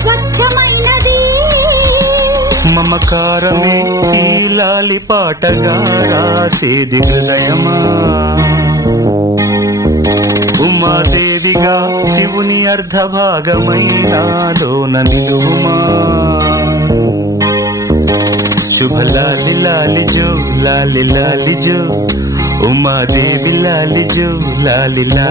స్వచ్ఛమైనది మమకారమే ఈ లాలి పాటగా రాసేది హృదయమా ఉమాదేవిగా శివుని అర్ధభాగమైనాలోన నిలువుమా శుభ లాలి లాలి జో లాలి లాలి జో ఉమాదేవి లాలి జో లాలి లాలి